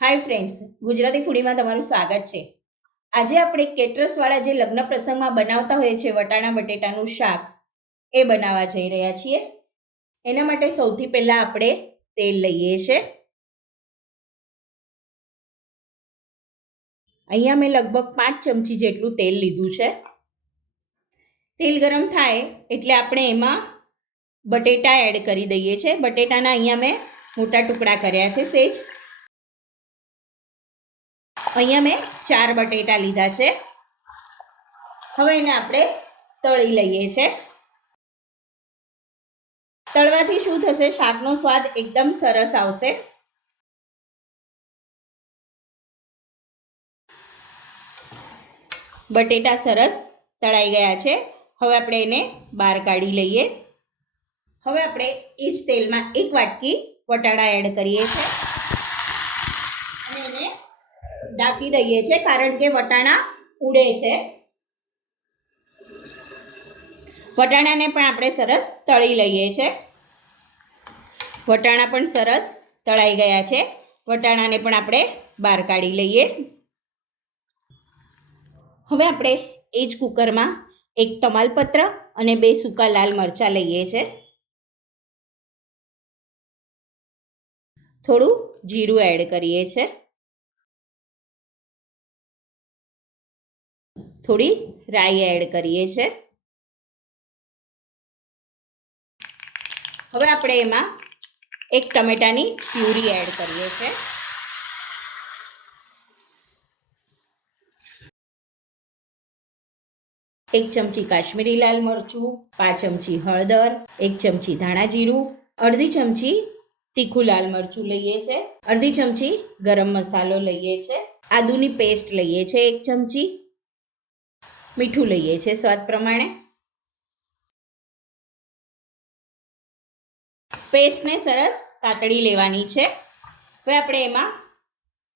Hi friends Gujarati ફૂડીમાં તમારું સ્વાગત છે. આજે આપણે કેટરસવાળા જે લગ્ન પ્રસંગમાં બનાવતા હોઈએ છીએ, વટાણા, બટેટાનું શાક, એ બનાવવા જઈ રહ્યા છીએ. એના માટે સૌથી પહેલાં આપણે તેલ લઈએ છીએ અહીંયા મેં લગભગ પાંચ ચમચી જેટલું તેલ લીધું છે. તેલ ગરમ થાય એટલે આપણે એમાં બટેટા એડ કરી દઈએ છીએ બટેટાના અહીંયા મેં મોટા ટુકડા કર્યા છે, સેજ. અહીંયા મેં ચાર બટેટા લીધા છે. હવે એને આપણે તળી લઈએ છે. તળવાથી શું થશે? શાકનો સ્વાદ એકદમ સરસ આવશે. બટેટા સરસ તળાઈ ગયા છે. હવે આપણે એને બહાર કાઢી લઈએ. હવે આપણે એ જ તેલમાં એક વાટકી વટાણા એડ કરીએ છીએ. ઢાંકી દઈએ છીએ કારણ કે વટાણા ઉડે છે. વટાણાને પણ આપણે સરસ તળી લઈએ છીએ વટાણા પણ સરસ તળાઈ ગયા છે. વટાણાને પણ આપણે બહાર કાઢી લઈએ. હવે આપણે એ જ કુકરમાં એક તમાલપત્ર અને બે સૂકા લાલ મરચાં લઈએ છીએ થોડું જીરું એડ કરીએ છીએ થોડી રાઈ એડ કરીએ છીએ હવે આપણે એમાં એક ટમેટાની પ્યુરી એડ કરીએ છીએ એક ચમચી કાશ્મીરી લાલ મરચું, પાંચ ચમચી હળદર, એક ચમચી ધાણા જીરું, અડધી ચમચી તીખું લાલ મરચું લઈએ છે. અડધી ચમચી ગરમ મસાલો લઈએ છે. આદુની પેસ્ટ લઈએ છે એક ચમચી. મીઠું લઈએ છીએ સ્વાદ પ્રમાણે. પેસ્ટને સરસ સાતળી લેવાની છે. હવે આપણે એમાં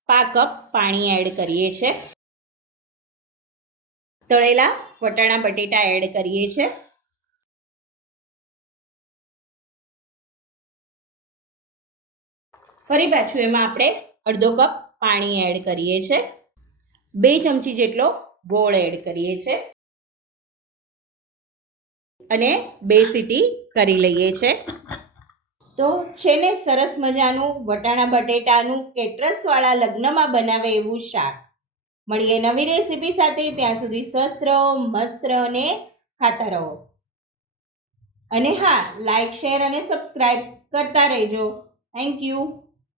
પા કપ પાણી એડ કરીએ છીએ તળેલા વટાણા બટેટા એડ કરીએ છીએ ફરી પાછું એમાં આપણે અડધો કપ પાણી એડ કરીએ છીએ બે ચમચી જેટલો ગોળ એડ કરીએ છીએ અને બે સીટી કરી લઈએ છીએ તો છે ને સરસ મજાનું વટાણા બટેટાનું કેટરસવાળા લગ્નમાં બનાવે એવું શાક. મળીએ નવી રેસીપી સાથે, ત્યાં સુધી સ્વસ્થ રહો, મસ્ત રહો અને ખાતા રહો. અને હા, લાઈક, શેર અને સબસ્ક્રાઈબ કરતા રહેજો. Thank you.